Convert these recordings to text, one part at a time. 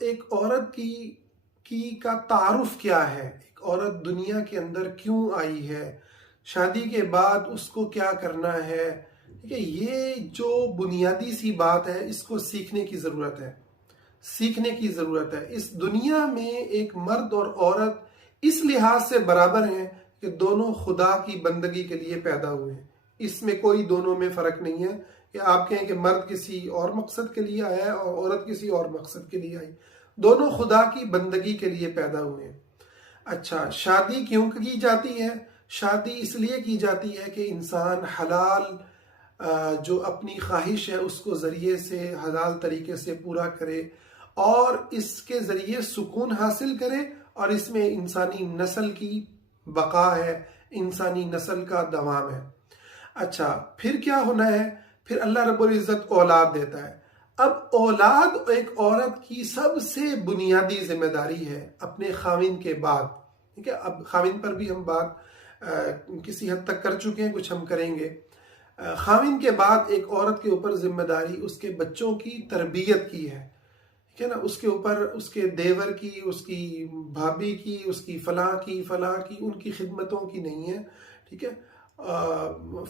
ایک عورت کا تعارف کیا ہے، ایک عورت دنیا کے اندر کیوں آئی ہے، شادی کے بعد اس کو کیا کرنا ہے، ٹھیک ہے، یہ جو بنیادی سی بات ہے اس کو سیکھنے کی ضرورت ہے، سیکھنے کی ضرورت ہے۔ اس دنیا میں ایک مرد اور عورت اس لحاظ سے برابر ہیں کہ دونوں خدا کی بندگی کے لیے پیدا ہوئے ہیں۔ اس میں کوئی دونوں میں فرق نہیں ہے کہ آپ کہیں کہ مرد کسی اور مقصد کے لیے آیا ہے اور عورت کسی اور مقصد کے لیے آئی، دونوں خدا کی بندگی کے لیے پیدا ہوئے ہیں۔ اچھا، شادی کیوں کی جاتی ہے؟ شادی اس لیے کی جاتی ہے کہ انسان حلال جو اپنی خواہش ہے اس کو ذریعے سے حلال طریقے سے پورا کرے اور اس کے ذریعے سکون حاصل کرے، اور اس میں انسانی نسل کی بقا ہے، انسانی نسل کا دوام ہے۔ اچھا، پھر کیا ہونا ہے؟ پھر اللہ رب العزت اولاد دیتا ہے۔ اب اولاد ایک عورت کی سب سے بنیادی ذمہ داری ہے اپنے خاوند کے بعد، ٹھیک ہے۔ اب خاوند پر بھی ہم بات کسی حد تک کر چکے ہیں، کچھ ہم کریں گے۔ خاوند کے بعد ایک عورت کے اوپر ذمہ داری اس کے بچوں کی تربیت کی ہے، ٹھیک ہے نا۔ اس کے اوپر اس کے دیور کی، اس کی بھابھی کی، اس کی فلاں کی ان کی خدمتوں کی نہیں ہے، ٹھیک ہے۔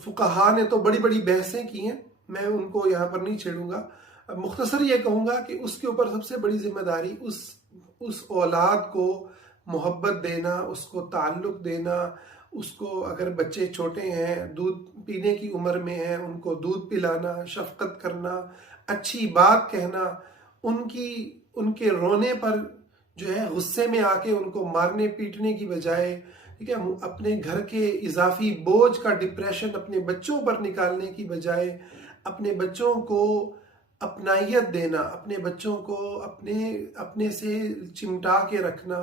فقہا نے تو بڑی بڑی بحثیں کی ہیں، میں ان کو یہاں پر نہیں چھیڑوں گا۔ مختصر یہ کہوں گا کہ اس کے اوپر سب سے بڑی ذمہ داری اس اولاد کو محبت دینا، اس کو تعلق دینا، اس کو اگر بچے چھوٹے ہیں، دودھ پینے کی عمر میں ہیں، ان کو دودھ پلانا، شفقت کرنا، اچھی بات کہنا، ان کے رونے پر جو ہے غصے میں آ کے ان کو مارنے پیٹنے کی بجائے، ٹھیک ہے، اپنے گھر کے اضافی بوجھ کا ڈپریشن اپنے بچوں پر نکالنے کی بجائے اپنے بچوں کو اپنائیت دینا، اپنے بچوں کو اپنے سے چمٹا کے رکھنا،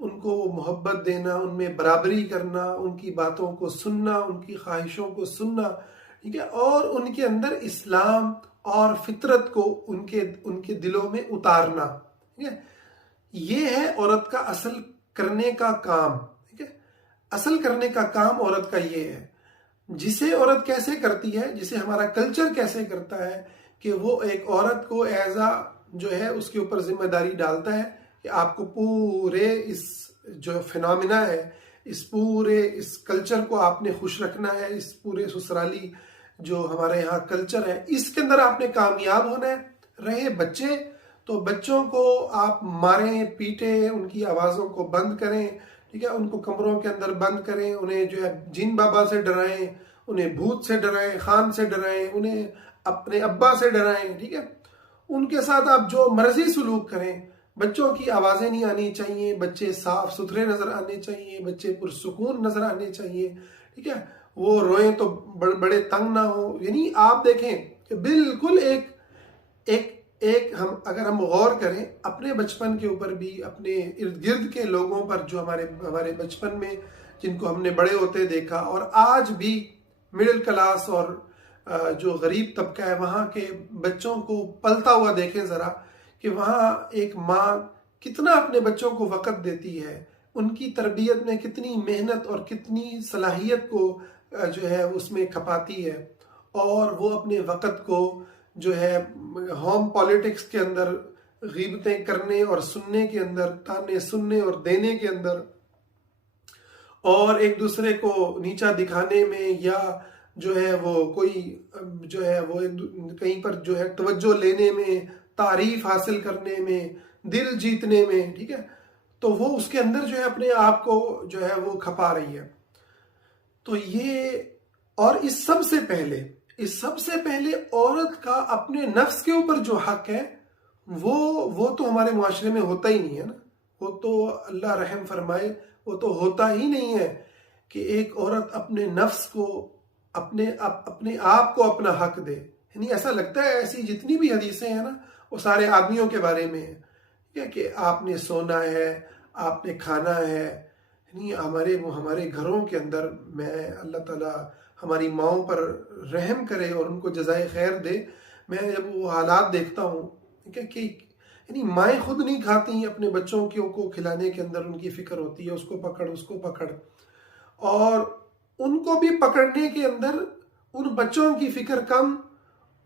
ان کو محبت دینا، ان میں برابری کرنا، ان کی باتوں کو سننا، ان کی خواہشوں کو سننا، ٹھیک ہے، اور ان کے اندر اسلام اور فطرت کو ان کے دلوں میں اتارنا، ٹھیک ہے۔ یہ ہے عورت کا اصل کرنے کا کام، ٹھیک ہے۔ اصل کرنے کا کام عورت کا یہ ہے، جسے عورت کیسے کرتی ہے، جسے ہمارا کلچر کیسے کرتا ہے کہ وہ ایک عورت کو ایزا جو ہے اس کے اوپر ذمہ داری ڈالتا ہے کہ آپ کو پورے اس جو فینومینا ہے، اس کلچر کو آپ نے خوش رکھنا ہے، اس پورے سسرالی جو ہمارے یہاں کلچر ہے اس کے اندر آپ نے کامیاب ہونا ہے۔ رہے بچے تو بچوں کو آپ ماریں پیٹیں، ان کی آوازوں کو بند کریں، ٹھیک ہے، ان کو کمروں کے اندر بند کریں، انہیں جو ہے جن بابا سے ڈرائیں، انہیں بھوت سے ڈرائیں، خان سے ڈرائیں، انہیں اپنے ابا سے ڈرائیں، ٹھیک ہے۔ ان کے ساتھ آپ جو مرضی سلوک کریں، بچوں کی آوازیں نہیں آنی چاہیے، بچے صاف ستھرے نظر آنے چاہیے، بچے پرسکون نظر آنے چاہیے، ٹھیک ہے، وہ روئیں تو بڑے تنگ نہ ہو۔ یعنی آپ دیکھیں کہ بالکل اگر ہم غور کریں اپنے بچپن کے اوپر بھی، اپنے ارد گرد کے لوگوں پر جو ہمارے بچپن میں جن کو ہم نے بڑے ہوتے دیکھا، اور آج بھی مڈل کلاس اور جو غریب طبقہ ہے وہاں کے بچوں کو پلتا ہوا دیکھیں ذرا، کہ وہاں ایک ماں کتنا اپنے بچوں کو وقت دیتی ہے، ان کی تربیت میں کتنی محنت اور کتنی صلاحیت کو جو ہے اس میں کھپاتی ہے، اور وہ اپنے وقت کو جو ہے ہوم پالیٹکس کے اندر غیبتیں کرنے اور سننے کے اندر، تانے سننے اور دینے کے اندر، اور ایک دوسرے کو نیچا دکھانے میں، یا جو ہے وہ کوئی جو ہے وہ کہیں پر جو ہے توجہ لینے میں، تعریف حاصل کرنے میں، دل جیتنے میں، ٹھیک ہے، تو وہ اس کے اندر جو ہے اپنے آپ کو جو ہے وہ کھپا رہی ہے۔ تو یہ، اور اس سب سے پہلے عورت کا اپنے نفس کے اوپر جو حق ہے وہ تو ہمارے معاشرے میں ہوتا ہی نہیں ہے نا، وہ تو اللہ رحم فرمائے، وہ تو ہوتا ہی نہیں ہے کہ ایک عورت اپنے نفس کو، اپنے آپ کو اپنا حق دے۔ یعنی ایسا لگتا ہے ایسی جتنی بھی حدیثیں ہیں نا وہ سارے آدمیوں کے بارے میں ہیں کہ آپ نے سونا ہے، آپ نے کھانا ہے۔ یعنی ہمارے گھروں کے اندر، میں اللہ تعالیٰ ہماری ماؤں پر رحم کرے اور ان کو جزائے خیر دے، میں جب وہ حالات دیکھتا ہوں کہ یعنی مائیں خود نہیں کھاتی، اپنے بچوں کو کھلانے کے اندر ان کی فکر ہوتی ہے، اس کو پکڑ، اور ان کو بھی پکڑنے کے اندر ان بچوں کی فکر کم،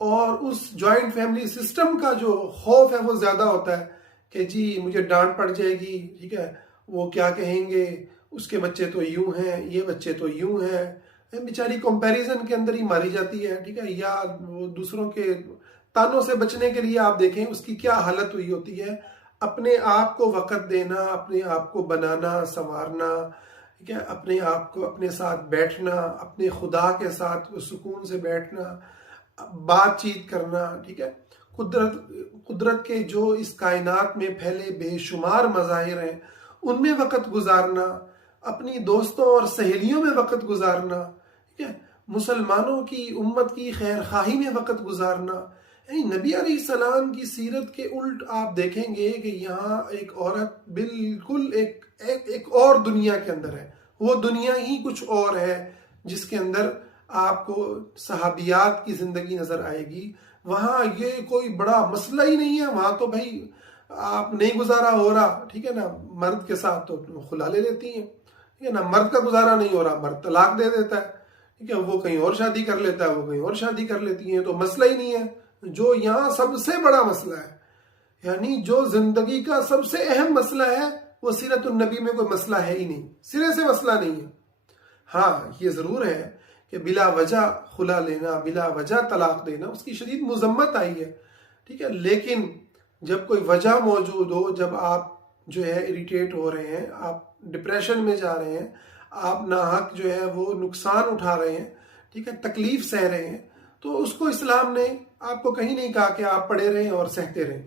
اور اس جوائنٹ فیملی سسٹم کا جو خوف ہے وہ زیادہ ہوتا ہے کہ جی مجھے ڈانٹ پڑ جائے گی، ٹھیک ہے، وہ کیا کہیں گے، اس کے بچے تو یوں ہیں، یہ بچے تو یوں ہیں، بیچاری کمپیریزن کے اندر ہی ماری جاتی ہے، ٹھیک ہے، یا وہ دوسروں کے تانوں سے بچنے کے لیے آپ دیکھیں اس کی کیا حالت ہوئی ہوتی ہے۔ اپنے آپ کو وقت دینا، اپنے آپ کو بنانا سنوارنا، ٹھیک ہے، اپنے آپ کو اپنے ساتھ بیٹھنا، اپنے خدا کے ساتھ سکون سے بیٹھنا، بات چیت کرنا، ٹھیک ہے، قدرت کے جو اس کائنات میں پھیلے بے شمار مظاہر ہیں ان میں وقت گزارنا، اپنی دوستوں اور سہیلیوں میں وقت گزارنا، ٹھیک ہے، مسلمانوں کی امت کی خیر خواہی میں وقت گزارنا۔ یعنی نبی علیہ السلام کی سیرت کے الٹ آپ دیکھیں گے کہ یہاں ایک عورت بالکل ایک اور دنیا کے اندر ہے، وہ دنیا ہی کچھ اور ہے جس کے اندر آپ کو صحابیات کی زندگی نظر آئے گی۔ وہاں یہ کوئی بڑا مسئلہ ہی نہیں ہے، وہاں تو بھائی آپ نہیں گزارا ہو رہا، ٹھیک ہے نا، مرد کے ساتھ تو خلا لے لیتی ہیں، ٹھیک ہے نا، مرد کا گزارا نہیں ہو رہا، مرد طلاق دے دیتا ہے، ٹھیک ہے، وہ کہیں اور شادی کر لیتا ہے، وہ کہیں اور شادی کر لیتی ہیں، تو مسئلہ ہی نہیں ہے۔ جو یہاں سب سے بڑا مسئلہ ہے، یعنی جو زندگی کا سب سے اہم مسئلہ ہے، وہ سیرت النبی میں کوئی مسئلہ ہے ہی نہیں، سرے سے مسئلہ نہیں ہے۔ ہاں یہ ضرور ہے کہ بلا وجہ خلا لینا، بلا وجہ طلاق دینا، اس کی شدید مذمت آئی ہے، ٹھیک ہے، لیکن جب کوئی وجہ موجود ہو، جب آپ جو ہے اریٹیٹ ہو رہے ہیں، آپ ڈپریشن میں جا رہے ہیں، آپ ناحق جو ہے وہ نقصان اٹھا رہے ہیں، ٹھیک ہے، تکلیف سہ رہے ہیں، تو اس کو اسلام نے آپ کو کہیں نہیں کہا کہ آپ پڑے رہیں اور سہتے رہیں۔